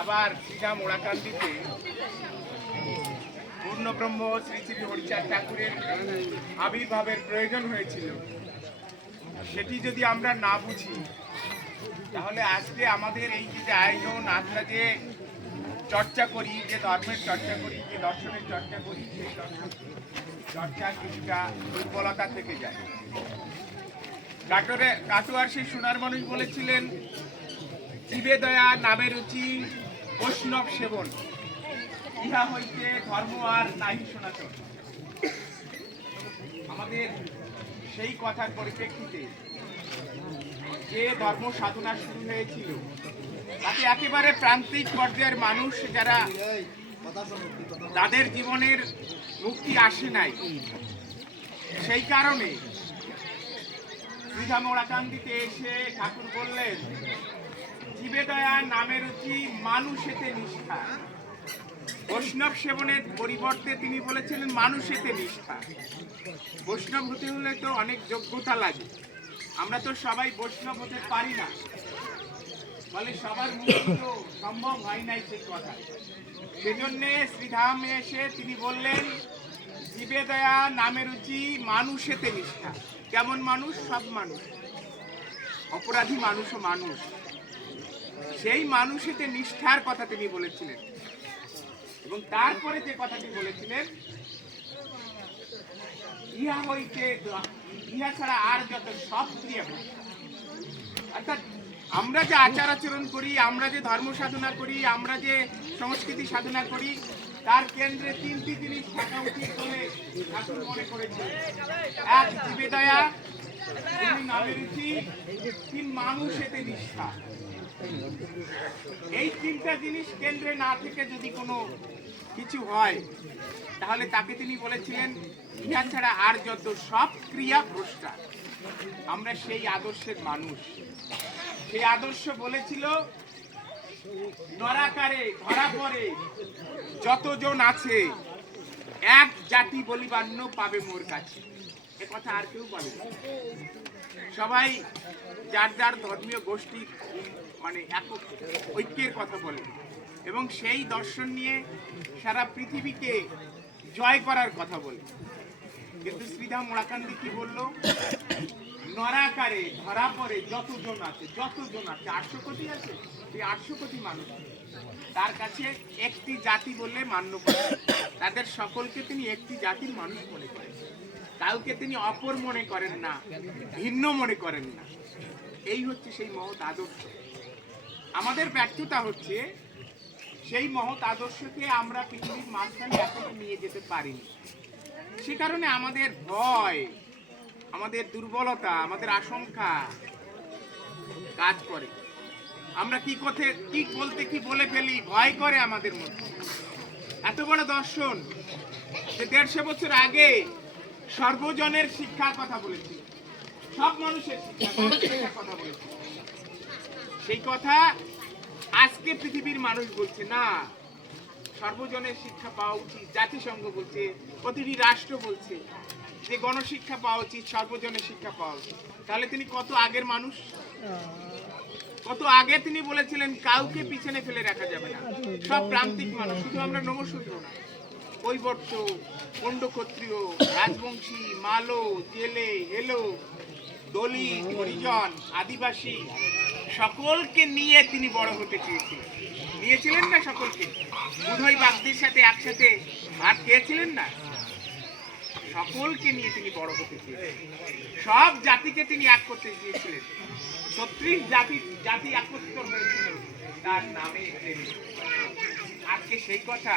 আবার শ্রীধাম ওড়াকান্দিতে পূর্ণব্রহ্ম শ্রী শ্রী হরিচাঁদ ঠাকুরের আবির্ভাবের প্রয়োজন হয়েছিল, সেটি যদি আমরা না বুঝি তাহলে আজকে আমাদের এই যে আয়োজন, আমরা যে চর্চা করি, যে ধর্মের চর্চা করি, যে দর্শনের চর্চা করি, সেই চর্চা কিছুটা দুর্বলতা থেকে যায়। কাটোয়ার সেই সোনার মানুষ বলেছিলেন, জীবে দয়া নামে রুচি বৈষ্ণব সেবন, ইহা হইতে ধর্ম আর নাহি সনাতন। আমাদের সেই কথার পরিপ্রেক্ষিতে যে ধর্ম সাধনা শুরু হয়েছিল, তাতে একেবারে প্রান্তিক পর্যায়ের মানুষ যারা, তাদের জীবনের মুক্তি আসে নাই, সেই কারণে শ্রীধাম ওড়াকান্দিতে এসে ঠাকুর বললেন, জীবে দয়া নামে রুচি মানুষেতে নিষ্ঠা। বৈষ্ণব সেবনের পরিবর্তে তিনি বলেছিলেন মানুষেতে নিষ্ঠা। বৈষ্ণব হতে হলে তো অনেক যোগ্যতা লাগে, আমরা তো সবাই বৈষ্ণব হতে পারি না, ফলে সবার মুক্তি তো সম্ভব হয় নাই সেই কথা। সেজন্য শ্রীধামে এসে তিনি বললেন, জীবে দয়া নামে রুচি মানুষেতে নিষ্ঠা। কেমন মানুষ? সব মানুষ, অপরাধী মানুষও মানুষ। সেই মানুষেতে নিষ্ঠার কথা তিনি বলেছিলেন, এবং তারপরে যে কথাটি বলেছিলেন, ইহা হইতে ইহা ছাড়া আর যত সব ক্রিয়া, অর্থাৎ আমরা যে আচার আচরণ করি, আমরা যে ধর্ম সাধনা করি, আমরা যে সংস্কৃতি সাধনা করি, তার কেন্দ্রে তিনটি জিনিস থাকা উচিত বলে ঠাকুর মনে করেছেন। এক, জীবে দয়া, দুই নামে রুচি, তিন মানুষেতে নিষ্ঠা। এই তিনটা জিনিস কেন্দ্রে না থেকে যদি কোনো কিছু হয়, তাহলে তাকে তিনি বলেছিলেন ইহা ছাড়া আর যত সব ক্রিয়া ভ্রষ্টা। আমরা সেই আদর্শের মানুষ। সেই আদর্শ বলেছিল, নরাকারে ধরা পড়ে যতজন আছে, এক জাতি বলিবান্য পাবে মোর কাছে। এ কথা আর কেউ বলে না। সবাই যার যার ধর্মীয় গোষ্ঠী মানে একক ঐক্যের কথা বলে, এবং সেই দর্শন নিয়ে সারা পৃথিবীকে জয় করার কথা বলে। কিন্তু শ্রীধাম ওড়াকান্দি কি বলল? নরাকারে ধরা পড়ে যতজন আছে, 800 কোটি আছে, এই 800 কোটি মানুষ তার কাছে একটি জাতি বলে মান্য করে। তাদের সকলকে তিনি একটি জাতির মানুষ মনে করেন, কাউকে তিনি অপর মনে করেন না, ভিন্ন মনে করেন না। এই হচ্ছে সেই মহৎ আদর্শ। আমাদের ব্যর্থতা হচ্ছে সেই মহৎ আদর্শকে আমরা পৃথিবীর মাঝখানে এখনো নিয়ে যেতে পারিনি। সে কারণে আমাদের ভয়, আমাদের দুর্বলতা, আমাদের আশঙ্কা কাজ করে। আমরা কি বলতে কি বলে ফেলি, ভয় করে আমাদের মধ্যে। এত বড় দর্শন যে 150 বছর আগে সর্বজনের শিক্ষার কথা বলেছি, সব মানুষের শিক্ষার কথা বলেছি, সেই কথা আজকে পৃথিবীর মানুষ বলছে না, সর্বজনের শিক্ষা পাওয়া উচিত। জাতিসংঘ বলছে, প্রতিটি রাষ্ট্র বলছে যে গণশিক্ষা পাওয়া উচিত, সর্বজনের শিক্ষা পাওয়া উচিত। তাহলে তিনি কত আগের মানুষ, কত আগে তিনি বলেছিলেন কাউকে পিছনে ফেলে রাখা যাবে না, সব প্রান্তিক মানুষ। শুধু আমরা নমশূদ্র না, কৈবর্ত, পণ্ডক্ষত্রিয়, রাজবংশী, মালো, জেলে, হেলো, দলিত, হরিজন, আদিবাসী, সকলকে নিয়ে তিনি বড় হতে চেয়েছিলেন। নিয়েছিলেন না সকলকে? বুধই বাগদির সাথে একসাথে ভাত খেয়েছিলেন না? সকলকে নিয়ে তিনি বড় হতে চেয়েছিলেন, সব জাতিকে তিনি এক করতে চেয়েছিলেন। 36 জাতি একত্রিত হয়েছিল তার নামে। আজকে সেই কথা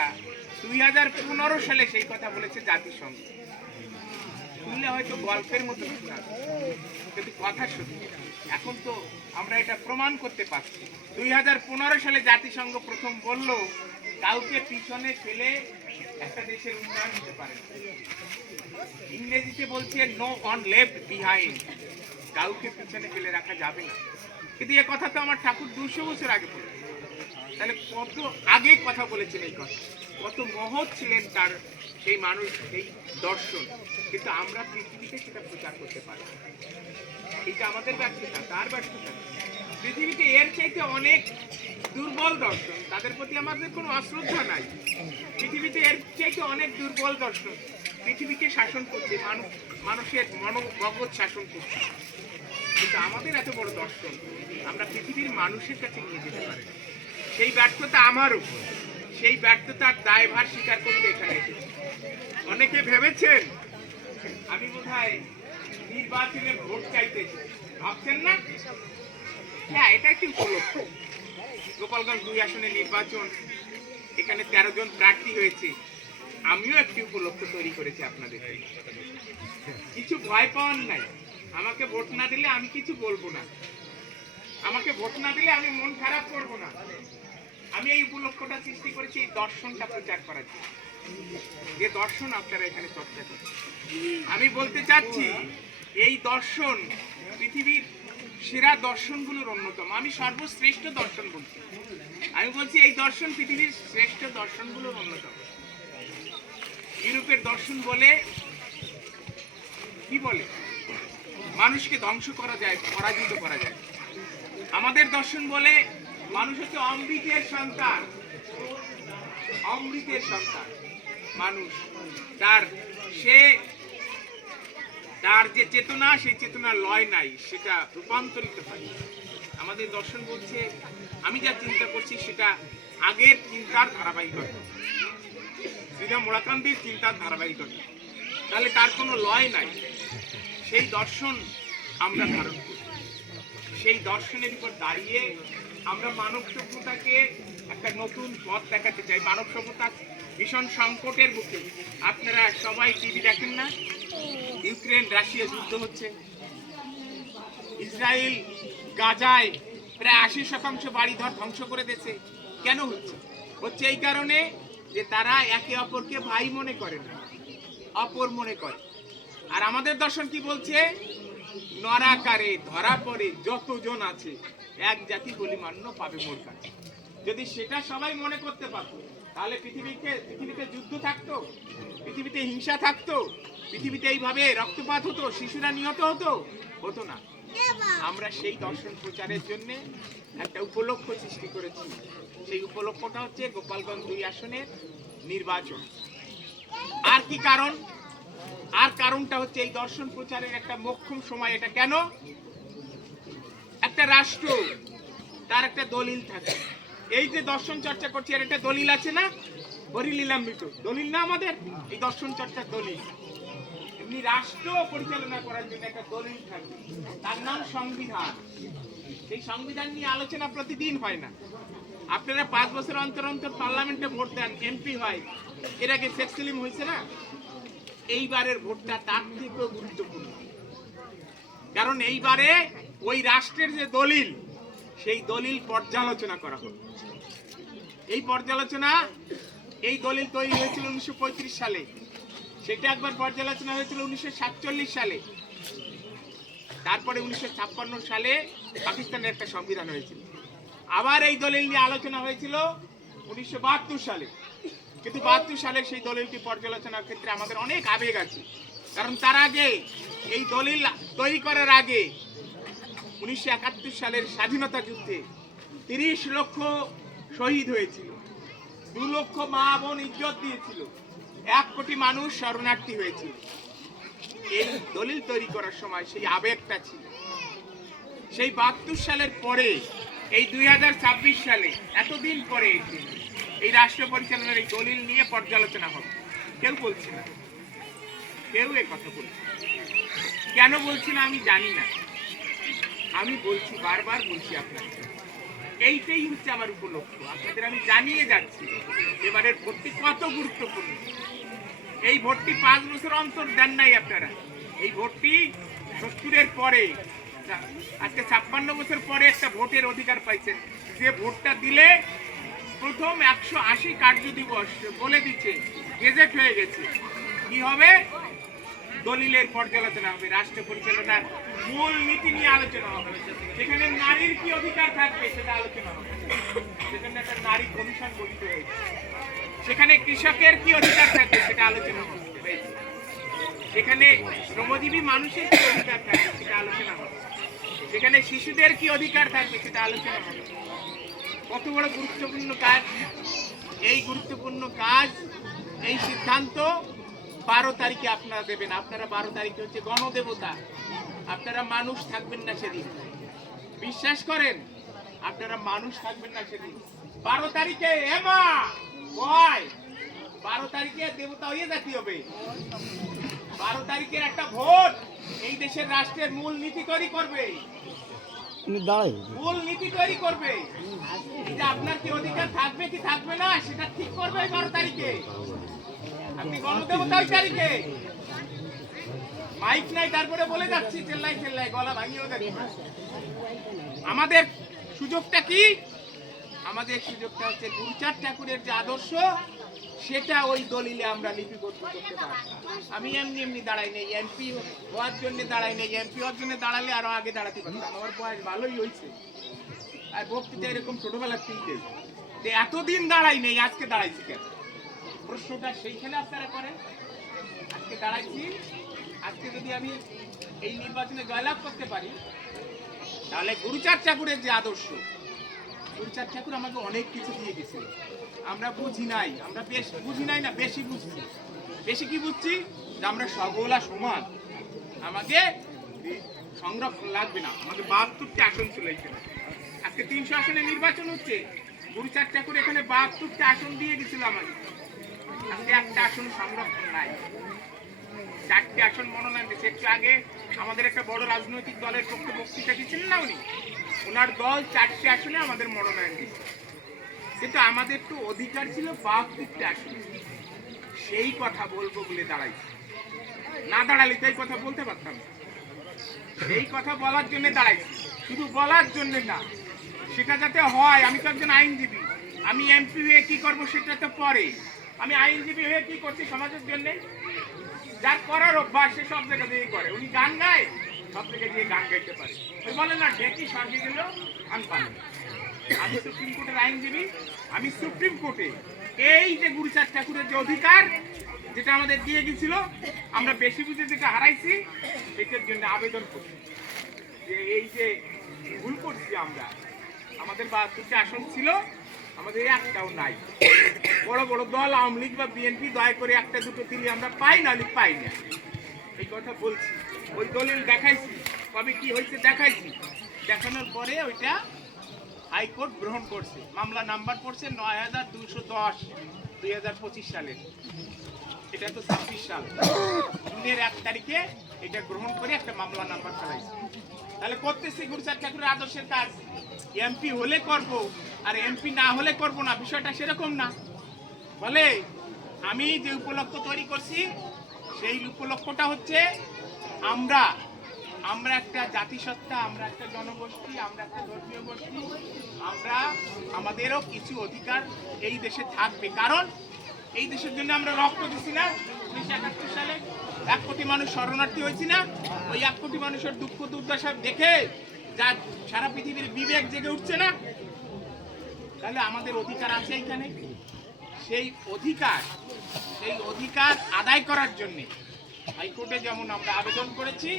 2015 সালে সেই কথা বলেছে জাতিসংঘ। শুনলে হয়তো গল্পের মতো শোনাবে, কিন্তু কথা সত্যি। এখন তো আমরা এটা প্রমাণ করতে পারছি। 2015 সালে জাতিসংঘ প্রথম বলল, কাউকে পিছনে ফেলে একটা দেশের উন্নয়ন হতে পারে না। ইংরেজিতে বলছে নো ওয়ান লেফট বিহাইন্ড, কাউকে পিছনে ফেলে রাখা যাবে না। কিন্তু এ কথা তো আমার ঠাকুর 200 বছর আগে বলেছেন। তাহলে কত আগে কথা বলেছেন এই কথা, কত মহৎ ছিলেন তার সেই মানুষ, সেই দর্শন। কিন্তু আমরা পৃথিবীতে সেটা প্রচার করতে পারি। এটা আমাদের ব্যর্থতা, তার ব্যর্থতা। পৃথিবীতে এর চাইতে অনেক দুর্বল দর্শন, তাদের প্রতি আমাদের কোনো অশ্রদ্ধা নাই। পৃথিবীতে এর চাইতে অনেক দুর্বল দর্শন পৃথিবীকে শাসন করছে, মানুষের মগজ শাসন করছে। কিন্তু আমাদের এত বড় দর্শন আমরা পৃথিবীর মানুষের কাছে নিয়ে যেতে পারি। সেই ব্যর্থতা আমারও, সেই ব্যর্থতার দায়ভার স্বীকার করতে এখানে এসেছি। অনেকে ভেবেছেন আমি বোধহয় নির্বাচনে ভোট চাইতেছি, ভাবছেন না? হ্যাঁ, এটা একটি উপলক্ষ। গোপালগঞ্জ 2 আসনে নির্বাচন, এখানে 13 জন প্রার্থী হয়েছে। আমিও একটি উপলক্ষ তৈরি করেছি আপনাদের। কিছু ভয় পাওয়ার নাই। আমাকে ভোট না দিলে আমি কিছু বলবো না, আমাকে ভোট না দিলে আমি মন খারাপ করবো না। আমি এই উপলক্ষটা সৃষ্টি করেছি এই দর্শনটা প্রচার করার জন্য, যে দর্শন আপনারা এখানে চর্চা করছেন। আমি বলতে চাচ্ছি এই দর্শন পৃথিবীর সেরা দর্শনগুলোর অন্যতম। আমি সর্বশ্রেষ্ঠ দর্শন বলছি। আমি বলছি এই দর্শন পৃথিবীর শ্রেষ্ঠ দর্শনগুলোর অন্যতম। ইউরোপের দর্শন বলে কি বলে? মানুষকে ধ্বংস করা যায়, পরাজিত করা যায়। আমাদের দর্শন বলে মানুষ হচ্ছে অমৃতের সন্তান, অমৃতের সন্তান মানুষ। তার যে চেতনা, সেই চেতনার লয় নাই, সেটা রূপান্তরিত হয়। আমাদের দর্শন বলছে আমি যা চিন্তা করছি সেটা আগের চিন্তার ধারাবাহিকতা, শ্রীরাম মোড়াকান্তির চিন্তার ধারাবাহিকতা, তাহলে তার কোনো লয় নাই। সেই দর্শন আমরা ধারণ করি। সেই দর্শনের উপর দাঁড়িয়ে আমরা মানব সভ্যতাকে একটা নতুন পথ দেখাতে চাই। মানব সভ্যতা ভীষণ সংকটের মুখে। আপনারা সবাই টিভি দেখেন না? ইউক্রেন রাশিয়া যুদ্ধ হচ্ছে, ইসরায়েল গাজায় প্রায় 80% বাড়িঘর ধ্বংস করে দিয়েছে। কেন হচ্ছে? হচ্ছে এই কারণে যে তারা একে অপরকে ভাই মনে করে না, অপর মনে করে। আর আমাদের দর্শন কি বলছে? নরাকারে ধরা পড়ে যতজন আছে এক জাতি বলিমান্য পাবে মোর কাছে। যদি সেটা সবাই মনে করতে পারতো তাহলে পৃথিবীতে যুদ্ধ থাকতো, পৃথিবীতে হিংসা থাকতো, পৃথিবীতে এইভাবে রক্তপাত হতো, শিশুরা নিহত হতো না। আমরা সেই দর্শন প্রচারের জন্য একটা উপলক্ষ সৃষ্টি করেছি। সেই উপলক্ষটা হচ্ছে গোপালগঞ্জ 2 আসনের নির্বাচন। আর কি কারণ? আর কারণটা হচ্ছে এই দর্শন প্রচারের একটা মোক্ষম সময়। এটা কেন? একটা রাষ্ট্র, তার একটা দলিল থাকে। এই যে দর্শন চর্চা করছি এর একটা দলিল আছে না? হরিলীলামৃত দলিল না আমাদের? এই দর্শন চর্চার দলিল। এমনি রাষ্ট্র পরিচালনা করার জন্য একটা দলিল থাকে, তার নাম সংবিধান। এই সংবিধান নিয়ে আলোচনা প্রতিদিন হয় না। আপনারা 5 বছর অন্তর অন্তর পার্লামেন্টে ভোট দেন, এমপি হয়। এর আগে শেখ সেলিম হয়েছে না? এইবারের ভোটটা তার থেকেও গুরুত্বপূর্ণ, কারণ এইবারে ওই রাষ্ট্রের যে দলিল, সেই দলিল পর্যালোচনা করা হলো। এই দলিল তৈরি হয়েছিল 1935 সালে, সেটা একবার পর্যালোচনা হয়েছিল 1947 সালে, তারপরে 1956 সালে পাকিস্তানের একটা সংবিধান হয়েছিল। আবার এই দলিল নিয়ে আলোচনা হয়েছিল 1972 সালে। কিন্তু 72 সালের সেই দলিলটি পর্যালোচনার ক্ষেত্রে আমাদের অনেক আবেগ আছে। কারণ তার আগে, এই দলিল তৈরি করার আগে 1971 সালের স্বাধীনতা যুদ্ধে 30 লক্ষ শহীদ হয়েছিল, 2 লক্ষ মা বোন ইজ্জত দিয়েছিল, 1 কোটি মানুষ শরণার্থী হয়েছিল। এই দলিল তৈরি করার সময় সেই আবেগটা ছিল। সেই 72 সালের পরে এই 2026 সালে, এতদিন পরে এই রাষ্ট্র পরিচালনার এই দলিল নিয়ে পর্যালোচনা হবে। কেউ বলছে না, কেউ এ কথা বলছে। কেন বলছি না আমি জানি না, আমি বলছি, বারবার বলছি আপনাদের। এইটাই হচ্ছে আমার উপলক্ষ। আপনাদের আমি জানিয়ে যাচ্ছি এবারের ভোটটি কত গুরুত্বপূর্ণ। এই ভোটটি 5 বছর অন্তর দেন নাই আপনারা। এই ভোটটি 70-এর পরে, আজকে 56 বছর পরে একটা ভোটের অধিকার পাইছেন। যে ভোটটা দিলে প্রথম 180 কার্য দিবস বলে দিচ্ছে, গেজেট হয়ে গেছে। কি হবে? দলিলের পর্যালোচনা হবে, রাষ্ট্র পরিচালনার মূল নীতি নিয়ে আলোচনা হবে। সেখানে নারীর কি অধিকার থাকবে সেটা আলোচনা হবে। সেখানে একটা নারী কমিশন গঠিত হয়েছে। সেখানে কৃষকের কি অধিকার থাকবে সেটা আলোচনা হয়েছে। সেখানে শ্রমজীবী মানুষের কি অধিকার থাকবে সেটা আলোচনা হবে। সেখানে শিশুদের কি অধিকার থাকবে সেটা আলোচনা হবে। কত বড় গুরুত্বপূর্ণ কাজ। এই গুরুত্বপূর্ণ কাজ, এই সিদ্ধান্ত 12 তারিখে আপনারা দেবেন। আপনারা 12 তারিখে হচ্ছে গণদেবতা, আপনারা মানুষ থাকবেন না সেদিন। বিশ্বাস করেন, আপনারা মানুষ থাকবেন না সেদিন। 12 তারিখে এমা কয় 12 তারিখে দেবতা হয়ে জাতি হবে। 12 তারিখের একটা ভোট এই দেশের রাষ্ট্রের মূল নীতি তৈরি করবে, মূল নীতি তৈরি করবে। এটা আপনার কি অধিকার থাকবে কি থাকবে না সেটা ঠিক করবে 12 তারিখে। আপনি গণদেবতা ওই তারিখে। মাইক নাই তারপরে বলে যাচ্ছি, চেল্লাই চেল্লাই গলা ভাঙিয়েও যাচ্ছি। আমাদের সুযোগটা কি? আমাদের সুযোগটা হচ্ছে গুরুচাঁদ ঠাকুরের যে আদর্শ সেটা ওই দলিলে আমরা লিপিবদ্ধ করতে পারি। আমি এমনি এমনি দাঁড়াই নেই, এমপি হওয়ার জন্য দাঁড়াই নেই। এমপি হওয়ার জন্য দাঁড়ালে আরো আগে দাঁড়াতে পারতাম, আমার বয়স ভালোই হয়েছে। আর বক্তৃতা এরকম ছোটবেলার থেকে যে এতদিন দাঁড়াই নেই, আজকে দাঁড়াইছি কেন? প্রশ্নটা সেইখানে আপনারা করেন। আজকে দাঁড়াইছি, আজকে যদি আমি এই নির্বাচনে জয়লাভ করতে পারি তাহলে গুরুচাঁদ ঠাকুরের যে আদর্শ, গুরুচাঁদ ঠাকুর আমাকে অনেক কিছু দিয়ে গেছে। আমরা বুঝি নাই, আমরা বেশ বুঝি নাই না, বেশি বুঝছি। বেশি কি বুঝছি? যে আমরা সকলা সমান, আমাকে সংরক্ষণ লাগবে না। আমাকে 72টি আসন ছিল এখানে, আজকে 300 আসনে নির্বাচন হচ্ছে। গুরুচাঁদ ঠাকুর এখানে 72টি আসন দিয়ে গেছিল আমাকে, আজকে একটা আসন সংরক্ষণ নাই। 4টি আসন মনোনয়ন দিয়েছে। একটু আগে আমাদের একটা বড় রাজনৈতিক দলের পক্ষে বক্তৃতা দিচ্ছেন না উনি, ওনার দল 4টি আসনে আমাদের মনোনয়ন দিচ্ছে। কিন্তু আমাদের তো অধিকার ছিল 72টি আসন। সেই কথা বলবো বলে দাঁড়াইছি, না দাঁড়ালে তো এই কথা বলতে পারতাম না। এই কথা বলার জন্য দাঁড়াইছি, শুধু বলার জন্য না, সেটা যাতে হয়। আমি তো একজন আইনজীবী, আমি এমপি হয়ে কি করবো সেটা তো পরে। আমি আইনজীবী হয়ে কি করছি সমাজের জন্য, যার করার অভ্যাস সে সব জায়গা দিয়ে করে। উনি গান গায়, সব জায়গায় দিয়ে গান গাইতে পারে। ওই বলে না ঢেকি সঙ্গে গেল গান পান। আমি সুপ্রিম কোর্টের আইনজীবী, আমি সুপ্রিম কোর্টে এই যে গুরুচাঁদ ঠাকুরের যে অধিকার যেটা আমাদের দিয়ে গেছিল, আমরা বেশি বুঝে যেটা হারাইছি সেটার জন্য আবেদন করছি যে এই যে ভুল করছি আমরা, আমাদের 72টি আসন ছিল, আমাদের একটাও নাই। বড় বড় দল আওয়ামী লীগ বা বিএনপি দয়া করে একটা দুটো দিলে আমরা পাই না, পাই না। এই কথা বলছি, ওই দলিল দেখাইছি, কবে কি হয়েছে দেখাইছি। দেখানোর পরে ওইটা হাইকোর্ট গ্রহণ করছে। মামলা নাম্বার পড়ছে 9210 2025 সালের। এটা তো 26 সাল, জুনের 1 তারিখে এটা গ্রহণ করে একটা মামলা নাম্বার চালাইছে। তাহলে করতেছি গুরুচাঁদ ঠাকুরের আদর্শের কাজ। এমপি হলে করব আর এমপি না হলে করব না, বিষয়টা সেরকম না। বলে আমি যে উপলক্ষ তৈরি করছি সেই উপলক্ষটা হচ্ছে আমরা আমরা একটা জাতিসত্তা, আমরা একটা জনগোষ্ঠী, আমরা একটা ধর্মীয় গোষ্ঠী, আমরা আমাদেরও কিছু অধিকার এই দেশে থাকবে। কারণ এই দেশের জন্য আমরা রক্ত দিচ্ছি না। 1971 সালে 1 কোটি মানুষ শরণার্থী হয়েছি না? ওই 1 কোটি মানুষের দুঃখ দুর্দশা দেখে যা সারা পৃথিবীর বিবেক জেগে উঠছে না? তাহলে আমাদের অধিকার আছে এখানে। সেই অধিকার আদায় করার জন্যে হাইকোর্টে যেমন আমরা আবেদন করেছি,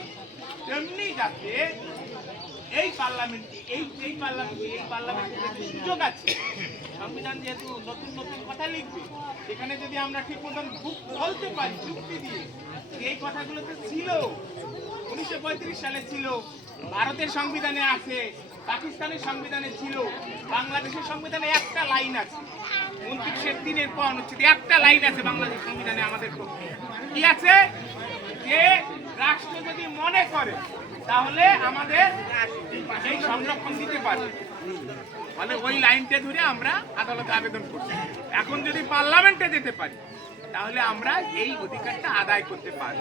তেমনি যাতে এই পার্লামেন্টে সুযোগ আছে। সংবিধান যেহেতু নতুন নতুন কথা লিখবে, সেখানে যদি আমরা ঠিক মতন বলতে পারি যুক্তি দিয়ে এই কথাগুলো তো ছিল 1935 সালে ছিল, ভারতের সংবিধানে আছে, পাকিস্তানের সংবিধানে ছিল, বাংলাদেশের সংবিধানে একটা লাইন আছে। 29 দিনের পর হচ্ছে একটা লাইন আছে বাংলাদেশ সংবিধানে আমাদের পক্ষে। কি আছে? যে রাষ্ট্র যদি মনে করে তাহলে আমাদের এই সংরক্ষণ দিতে পারে। মানে ওই লাইনটা ধরে আমরা আদালতে আবেদন করছি। এখন যদি পার্লামেন্টে যেতে পারি তাহলে আমরা এই অধিকারটা আদায় করতে পারি।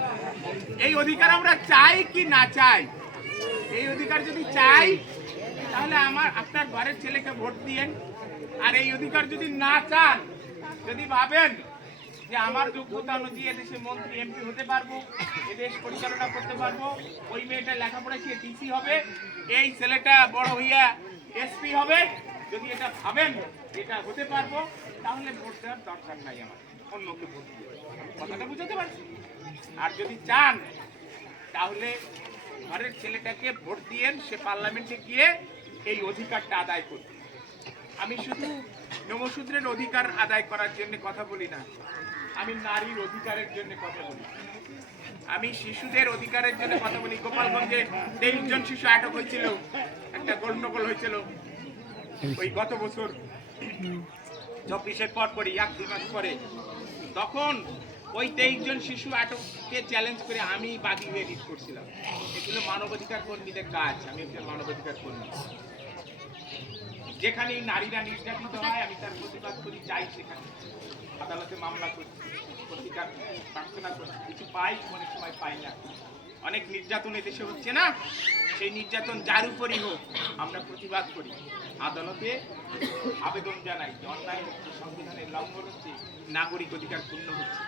এই অধিকার আমরা চাই কি না চাই? এই অধিকার যদি চাই তাহলে আপনার ঘরের ছেলেকে ভোট দিয়েন। আর এই অধিকার যদি না চান, যদি ভাবেন যে আমার যোগ্যতা অনুযায়ী এদেশে মন্ত্রী এমপি হতে পারবো, এদেশ পরিচালনা করতে পারবো, ওই মেয়েটা লেখাপড়া সে ডিসি হবে, এই ছেলেটা বড় হইয়া এসপি হবে, যদি এটা ভাবেন এটা হতে পারবো, তাহলে ভোট দেওয়ার দরকার নাই, আমার অন্যকে ভোট দিয়ে। কথাটা বুঝতে পারছি? আর যদি চান তাহলে ঘরের ছেলেটাকে ভোট দিয়েন, সে পার্লামেন্টে গিয়ে এই অধিকারটা আদায় করবে। আমি শুধু নমশূদ্রের অধিকার আদায় করার জন্য কথা বলি না, আমি নারীর অধিকারের জন্য কথা বলি, আমি শিশুদের অধিকারের জন্য কথা বলি। গোপালগঞ্জে 23 জন শিশু আটক হয়েছিল, একটা গন্ডগোল হয়েছিল ওই গত বছর 24-এর পরপরই 1-2 মাস পরে। তখন ওই 23 জন শিশু আটককে চ্যালেঞ্জ করে আমি বাদী হয়ে লিড করছিলাম। এগুলো মানবাধিকার কর্মীদের কাজ। আমি একজন মানবাধিকার কর্মী। যেখানে নারীরা নির্যাতিত হয় আমি তার প্রতিবাদ করি, যাই সেখানে আদালতে মামলা করি, প্রতিকার প্রার্থনা করি, কিছু পাই, অনেক সময় পাই না। অনেক নির্যাতন এদেশে হচ্ছে না, সেই নির্যাতন যার উপরই হোক আমরা প্রতিবাদ করি, আদালতে আবেদন জানাই যে অন্যায় হচ্ছে, সংবিধানের লঙ্ঘন হচ্ছে, নাগরিক অধিকার পূর্ণ হচ্ছে।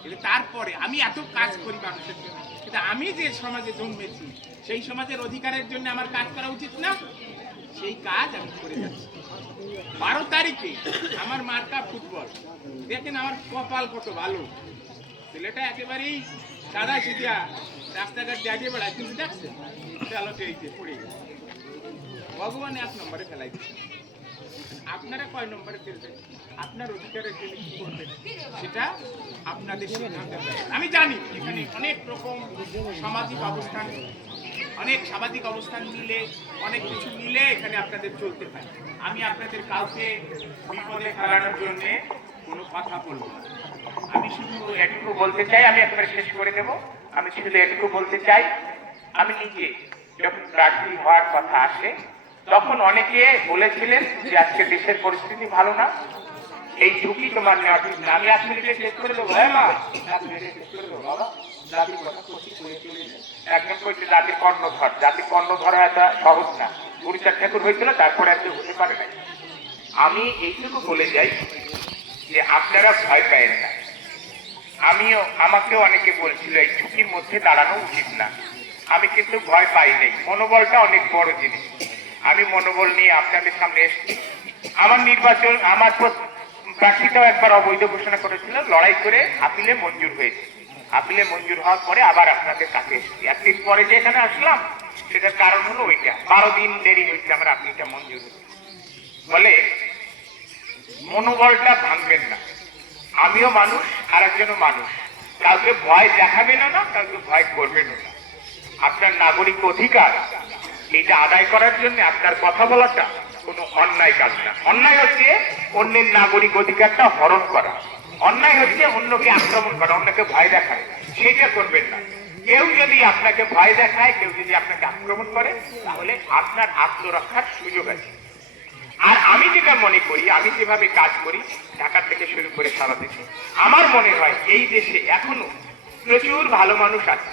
কিন্তু তারপরে আমি এত কাজ করি মানুষের জন্য, কিন্তু আমি যে সমাজে জন্মেছি সেই সমাজের অধিকারের জন্য আমার কাজ করা উচিত না? সেই কাজ আমি করে যাচ্ছি। 12 তারিখে আমার মার্কা ফুটবল। দেখেন আমার কপাল কত ভালো, ছেলেটা একেবারেই সাদা সিধা রাস্তাঘাট দাঁড়িয়ে বেড়ায়, কিন্তু দেখছেন খেলাতে পড়ে গেছে। ভগবান 1 নম্বরে ফেলাই দিচ্ছে। আপনারা কয় নম্বরে ফেলবেন? আপনার অধিকারের জন্য কি করবেন সেটা আপনাদের সিদ্ধান্ত। আমি জানি এখানে অনেক রকম সামাজিক অবস্থান, অনেক সামাজিক অবস্থান মিলে, অনেক কিছু মিলে এখানে আপনাদের চলতে পারে। আমি আপনাদের কাউকে বিপদে ফেলানোর জন্য কোনো কথা বলবো না। আমি শুধু এটুকু বলতে চাই, আমি একবারে শেষ করে দেব। আমি শুধু এটুকু বলতে চাই, আমি নিজে যখন প্রার্থী হওয়ার কথা আসে তখন অনেকে বলেছিলেন যে আজকে দেশের পরিস্থিতি ভালো না, এই ঝুঁকি তোমার নেওয়া ঠিক না। আমি 1 মিনিটে শেষ করে দেবো। হ্যাঁ মা, 1 মিনিটে শেষ করে দেবো বাবা। জাতির কথা কচি করে চলে যায়। একজন কইছে জাতির কর্ণধর, জাতির কর্ণধর হওয়াটা সহজ না। গুরুচাঁদ ঠাকুর হয়েছিল, তারপরে আর কেউ হতে পারে না। আমি এইটুকু বলে যাই যে আপনারা ভয় পায়েন না। আমাকেও অনেকে বলছিল এই ঝুঁকির মধ্যে দাঁড়ানো উচিত না। আমি কিন্তু ভয় পাই নাই। মনোবলটা অনেক বড় জিনিস। আমি মনোবল নিয়ে আপনাদের সামনে এসেছি। আমার নির্বাচন, আমার প্রার্থীটাও একবার অবৈধ ঘোষণা করেছিল, লড়াই করে আপিলে মঞ্জুর হয়েছে। আপিলে মঞ্জুর হওয়ার পরে আবার আপনাদের কাছে এসেছি। 1 দিন পরে যে এখানে আসলাম সেটার কারণ হলো ওইটা, 12 দিন দেরি হয়েছে আমার আপিলটা মঞ্জুর হয়েছে বলে। মনোবলটা ভাঙবেন না। আমিও মানুষ, আর একজনও মানুষ। কাউকে ভয় দেখাবেন না, কাউকে ভয় করবেন না। আপনার নাগরিক অধিকার এটা আদায় করার জন্য আপনার কথা বলাটা কোনো অন্যায় কাজ না। অন্যায় হচ্ছে অন্যের নাগরিক অধিকারটা হরণ করা, অন্যায় হচ্ছে অন্যকে আক্রমণ করা, অন্যকে ভয় দেখায়, সেটা করবেন না। কেউ যদি আপনাকে ভয় দেখায়, কেউ যদি আপনাকে আক্রমণ করে, তাহলে আপনার আত্মরক্ষার সুযোগ আছে। আর আমি যেটা মনে করি, আমি যেভাবে কাজ করি ঢাকা থেকে শুরু করে সারা দেশে, আমার মনে হয় এই দেশে এখনো প্রচুর ভালো মানুষ আছে।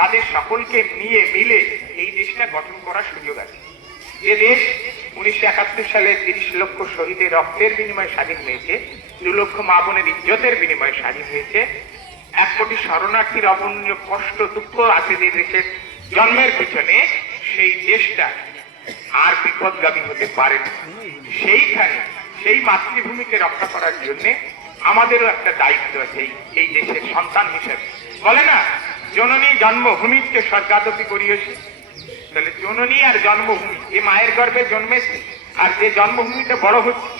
তাদের সকলকে নিয়ে মিলে এই দেশটা গঠন করার সুযোগ আছে। যে দেশ 1971 সালে 30 লক্ষ শহীদের রক্তের বিনিময়ে স্বাধীন হয়েছে, 2 লক্ষ মা বোনের ইজ্জতের বিনিময়ে স্বাধীন হয়েছে, 1 কোটি শরণার্থীর অবর্ণনীয় কষ্ট দুঃখ আছে যে দেশের জন্মের পিছনে, সেই দেশটা আর বিপদগামী হতে পারে না। সেইখানে সেই মাতৃভূমিকে রক্ষা করার জন্য আমাদেরও একটা দায়িত্ব আছে এই দেশের সন্তান হিসেবে। বলে না, জননী জন্মভূমিকে স্বর্গাদপি করিয়েছে। তাহলে জননী আর জন্মভূমি, এই মায়ের গর্ভে জন্মেছে আর যে জন্মভূমিতে বড় হচ্ছে,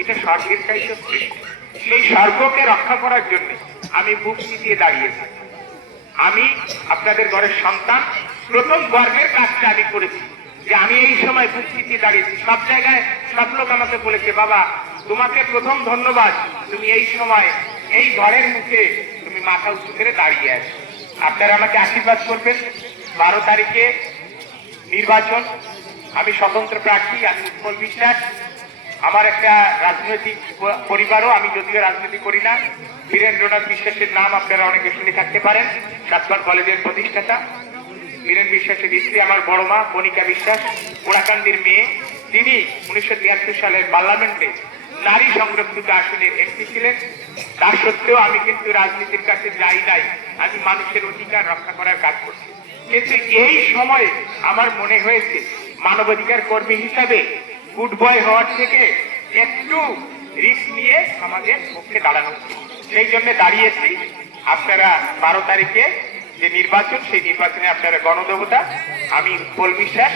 এটা স্বর্গের চাইতে শ্রেষ্ঠ। সেই স্বর্গকে রক্ষা করার জন্য আমি বুক চিতিয়ে দাঁড়িয়েছি। আমি আপনাদের ঘরের সন্তান, প্রথম গর্বের কাজটা আমি করেছি যে আমি এই সময় বুক চিতিয়ে দাঁড়িয়েছি। সব জায়গায় সব লোক আমাকে বলেছে, বাবা তোমাকে প্রথম ধন্যবাদ, তুমি এই সময় এই ঘরের মুখে তুমি মাথা উঁচু করে দাঁড়িয়ে আছো। আপনারা আমাকে আশীর্বাদ করবেন। 12 তারিখে নির্বাচন, আমি স্বতন্ত্র প্রার্থী, আমি উৎপল বিশ্বাস। আমার একটা রাজনৈতিক পরিবারও, আমি যদিও রাজনীতি করি না। বীরেন্দ্রনাথ বিশ্বাসের নাম আপনারা অনেকে শুনে থাকতে পারেন, সাতপাল কলেজের প্রতিষ্ঠাতা। বীরেন বিশ্বাসের স্ত্রী আমার বড় মা কণিকা বিশ্বাস, ওড়াকান্দির মেয়ে। তিনি 1973 সালের পার্লামেন্টে নারী সংরক্ষিত আসনের এমপি ছিলেন। তা সত্ত্বেও আমি কিন্তু রাজনীতির কাছে যাই নাই, আমি মানুষের অধিকার রক্ষা করার কাজ করছি। কিন্তু এই সময়ে আমার মনে হয়েছে মানবাধিকার কর্মী হিসাবে গুড বয় হওয়ার থেকে একটু রিস্ক নিয়ে আমাদের পক্ষে দাঁড়ানো, সেই জন্য দাঁড়িয়েছি। আপনারা 12 তারিখে যে নির্বাচন, সেই নির্বাচনে আপনারা গণদেবতা। আমি উৎপল বিশ্বাস,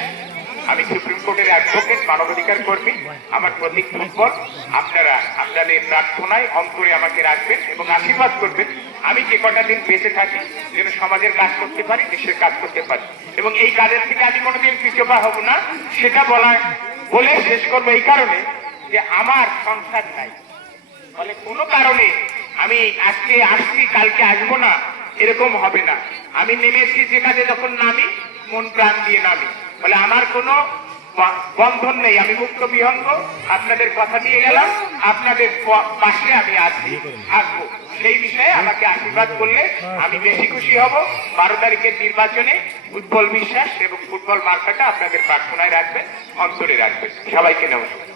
আমি সুপ্রিম কোর্টের অ্যাডভোকেট, মানবাধিকার কর্মী। আমার প্রতীক ফুটবল। আপনারা আপনাদের প্রার্থনায় অন্তরে আমাকে রাখবেন এবং আশীর্বাদ করবেন আমি যে কটা দিন বেঁচে থাকি যেন সমাজের কাজ করতে পারি, দেশের কাজ করতে পারি, এবং এই কাজের থেকে আমি কোনোদিন পিছপা হব না, সেটা বলে শেষ করবো এই কারণে যে আমার সংসার নাই। ফলে কোনো কারণে আমি আজকে আসছি কালকে আসবো না এরকম হবে না। আমি নেমেছি যে কাজে যখন নামি মন প্রাণ দিয়ে নামি, ফলে আমার কোনো বন্ধন নেই, আমি মুক্ত বিহঙ্গ। আপনাদের কথা দিয়ে গেলাম, আপনাদের পাশে আমি আছি, থাকবো। সেই বিষয়ে আমাকে আশীর্বাদ করলে আমি বেশি খুশি হব। 12 তারিখের নির্বাচনে উৎপল বিশ্বাস এবং ফুটবল মার্কাটা আপনাদের প্রার্থনায় রাখবেন, অন্তরে রাখবেন। সবাইকে নমস্কার।